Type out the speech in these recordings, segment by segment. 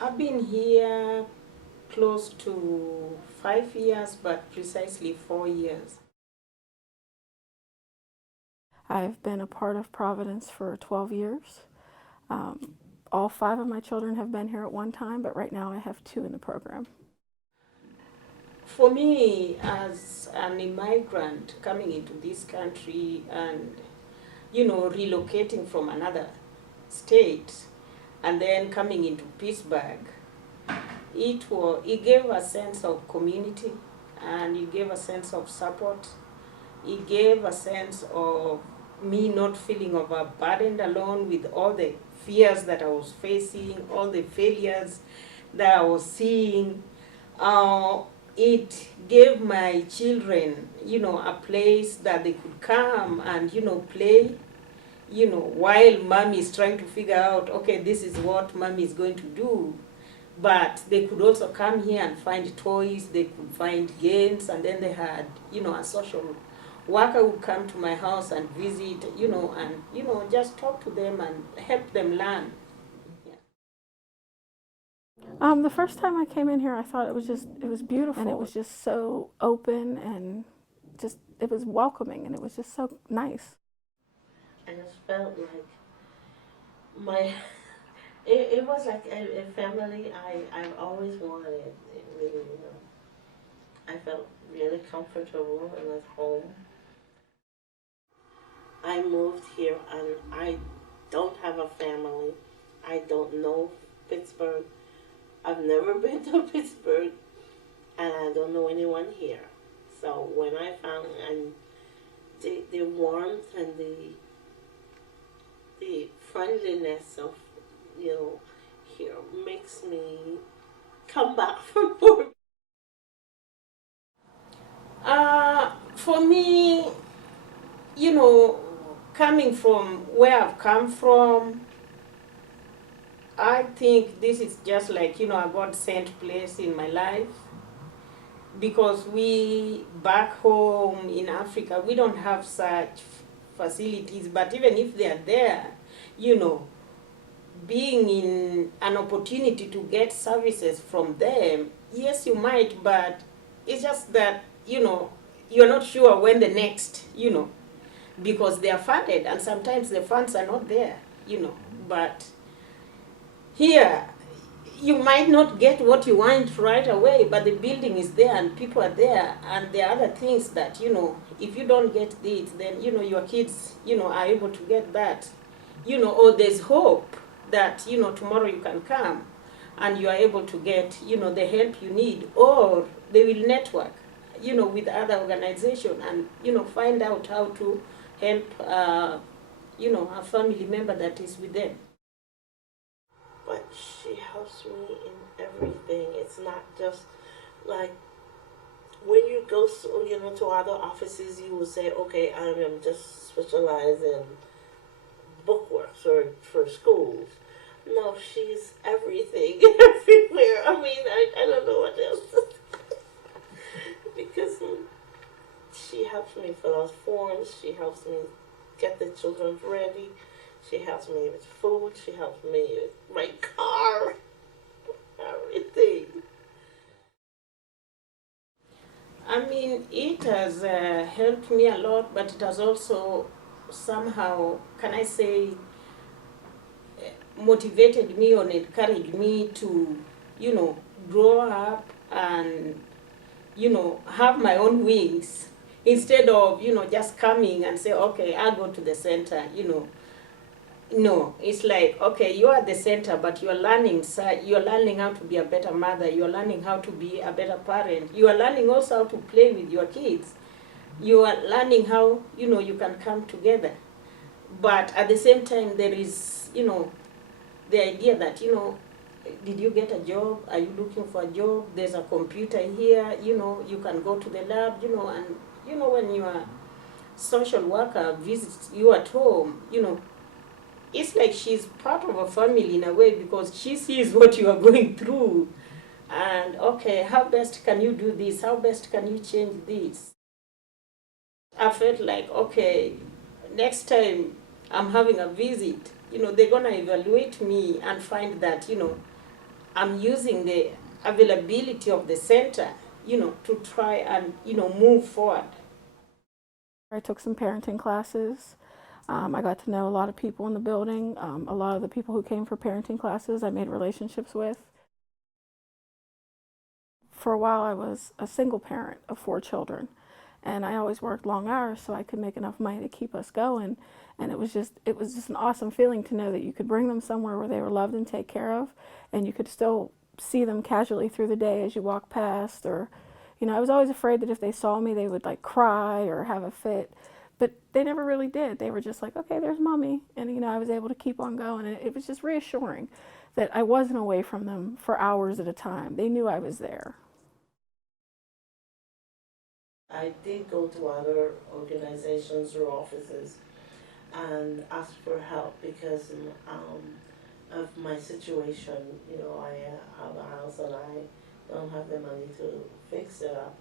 I've been here close to 5 years, but precisely 4 years. I've been a part of Providence for 12 years. All five of my children have been here at one time, but right now I have two in the program. For me, as an immigrant coming into this country and, relocating from another state and then coming into Pittsburgh, it gave a sense of community, and it gave a sense of support. It gave a sense of me not feeling overburdened alone with all the fears that I was facing, all the failures that I was seeing. It gave my children, a place that they could come and, play, while mommy is trying to figure out, okay, this is what mommy is going to do. But they could also come here and find toys, they could find games, and then they had, a social worker would come to my house and visit, and, just talk to them and help them learn. The first time I came in here, I thought it was beautiful, and it was just so open and it was welcoming, and it was just so nice. I just felt like my, it was like a family I've always wanted. It really, I felt really comfortable and at home. I moved here and I don't have a family. I don't know Pittsburgh. I've never been to Pittsburgh, and I don't know anyone here. So when I found and the warmth and the friendliness of here makes me come back for more. For me, coming from where I've come from, I think this is just like, a God sent place in my life, because we back home in Africa, we don't have such facilities, but even if they are there, being in an opportunity to get services from them, yes, you might, but it's just that, you're not sure when the next, because they are funded, and sometimes the funds are not there, but here, you might not get what you want right away, but the building is there and people are there, and there are other things that, if you don't get this, then, your kids, are able to get that, or there's hope that, tomorrow you can come and you are able to get, the help you need, or they will network, with other organizations and, find out how to help, a family member that is with them. But she helps me in everything. It's not just like when you go to other offices, you will say, okay, I am just specialized in bookworks or for schools. No, she's everything, everywhere. I mean, I don't know what else to because she helps me fill out forms. She helps me get the children ready. She helps me with food. She helps me with my car. Everything. I mean, it has helped me a lot, but it has also somehow, can I say, motivated me or encouraged me to, grow up and, have my own wings, instead of, just coming and say, okay, I'll go to the center, No, it's like, okay, you are the center, but you're learning how to be a better mother, you're learning how to be a better parent, you are learning also how to play with your kids, you are learning how, you can come together. But at the same time, there is, the idea that, did you get a job? Are you looking for a job? There's a computer here, you can go to the lab, and, when your social worker visits you at home, it's like she's part of a family in a way, because she sees what you are going through. And, okay, how best can you do this? How best can you change this? I felt like, okay, next time I'm having a visit, they're going to evaluate me and find that, I'm using the availability of the center, to try and, move forward. I took some parenting classes. I got to know a lot of people in the building. A lot of the people who came for parenting classes I made relationships with. For a while I was a single parent of 4 children, and I always worked long hours so I could make enough money to keep us going. And it was just an awesome feeling to know that you could bring them somewhere where they were loved and taken care of, and you could still see them casually through the day as you walk past. Or I was always afraid that if they saw me they would like cry or have a fit, but they never really did. They were just like, okay, there's mommy, and I was able to keep on going, and it was just reassuring that I wasn't away from them for hours at a time. They knew I was there. I did go to other organizations or offices and ask for help because of my situation. I have a house and I don't have the money to fix it up.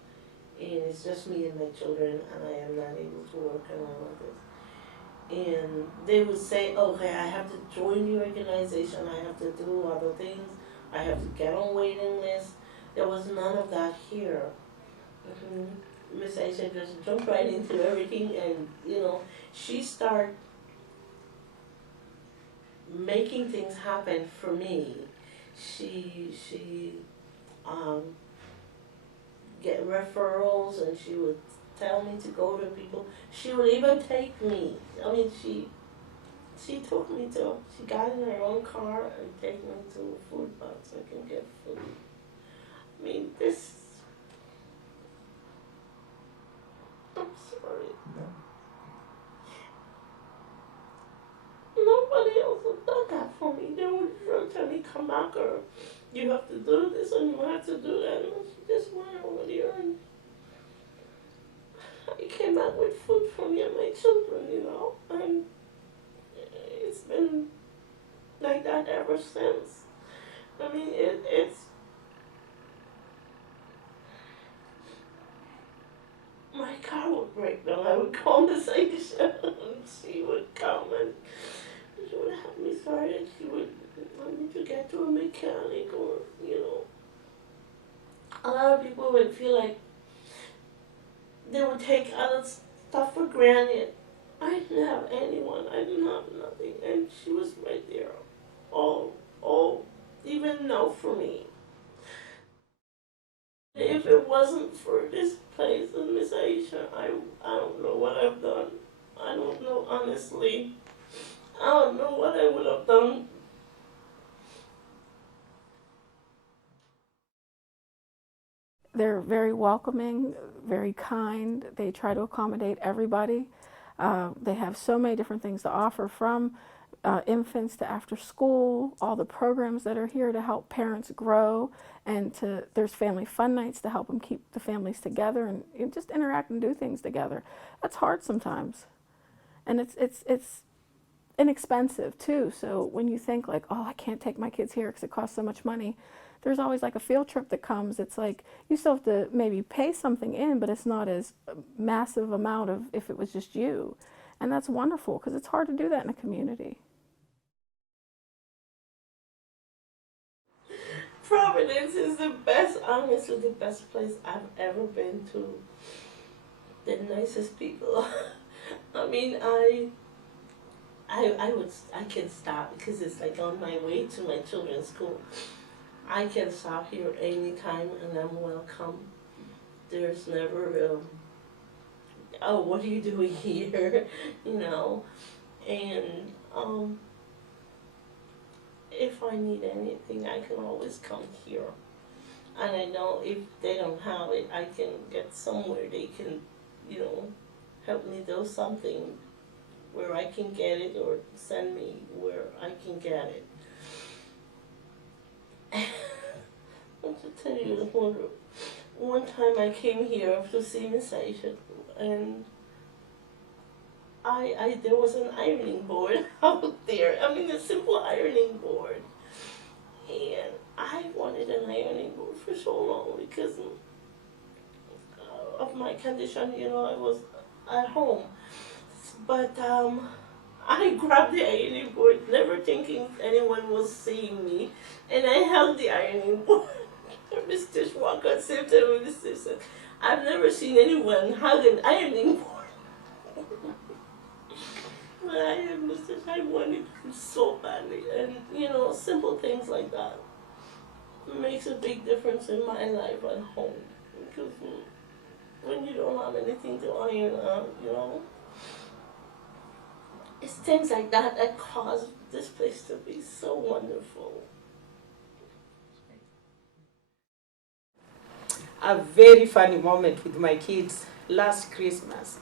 And it's just me and my children, and I am not able to work and all of this. And they would say, okay, I have to join the organization, I have to do other things, I have to get on waiting list. There was none of that here. Miss Aisha just jumped right into everything, and she started making things happen for me. She get referrals, and she would tell me to go to people. She would even take me. I mean, she took me to. She got in her own car and take me to a food box so I can get food. I mean, this. I'm sorry. Nobody else would done that for me. They would tell me, come back, or you have to do this and you have to do that. And she just went over there, and I came back with food for me and my children, and it's been like that ever since. I mean, it's my car would break down. I would call Miss Aisha, and she would come and she would have me started. She would want me to get to a mechanic, or a lot of people would feel like they would take other stuff for granted. I didn't have anyone. I didn't have nothing, and she was right there, all even now for me. If it wasn't for this place and Miss Aisha, I don't know what I've done. I don't know, honestly. I don't know what I would have done. They're very welcoming, very kind. They try to accommodate everybody. They have so many different things to offer, from infants to after school, all the programs that are here to help parents grow, and there's family fun nights to help them keep the families together and just interact and do things together. That's hard sometimes, and it's inexpensive too. So when you think like, oh, I can't take my kids here because it costs so much money, there's always like a field trip that comes. It's like you still have to maybe pay something in, but it's not as massive amount of if it was just you. And that's wonderful because it's hard to do that in a community. Providence is the best, honestly, the best place I've ever been to. The nicest people. I mean, I can stop because it's like on my way to my children's school. I can stop here anytime and I'm welcome. There's never, oh, what are you doing here? And if I need anything, I can always come here. And I know if they don't have it, I can get somewhere they can, help me do something where I can get it, or send me where I can get it. I'll just tell you this one time I came here to see Miss Aisha, and there was an ironing board out there. I mean, a simple ironing board. And I wanted an ironing board for so long because of my condition, I was at home. But I grabbed the ironing board, never thinking anyone was seeing me, and I held the ironing board. Mr. Walker said to me, Mr. said, I've never seen anyone hug an ironing board. But I wanted to so badly, and simple things like that makes a big difference in my life at home. Because when you don't have anything to iron out, it's things like that that cause this place to be so wonderful. A very funny moment with my kids last Christmas.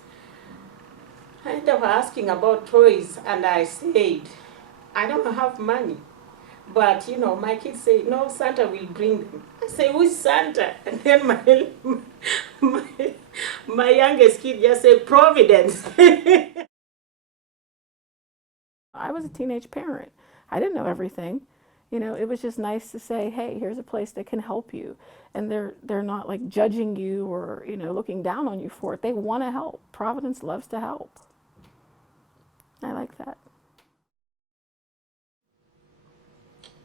I ended up asking about toys, and I said, I don't have money. But, my kids say, no, Santa will bring them. I say, who's Santa? And then my youngest kid just said, Providence. I was a teenage parent. I didn't know everything. It was just nice to say, hey, here's a place that can help you. And they're not like judging you or, looking down on you for it. They want to help. Providence loves to help. I like that.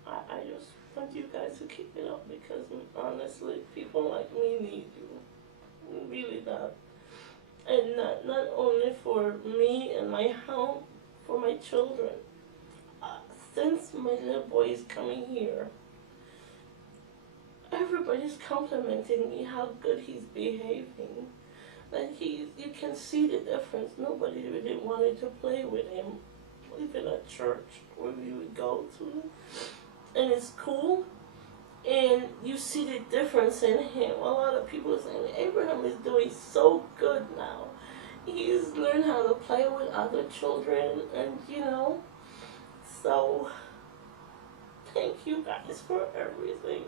I just want you guys to keep it up because honestly, people like me need you. Really that. And not only for me and my home, for my children. Since my little boy is coming here, everybody's complimenting me how good he's behaving. That you can see the difference. Nobody really wanted to play with him, even at church where we would go to. And it's cool, and you see the difference in him. A lot of people are saying Abraham is doing so good now. He's learned how to play with other children, and so thank you guys for everything.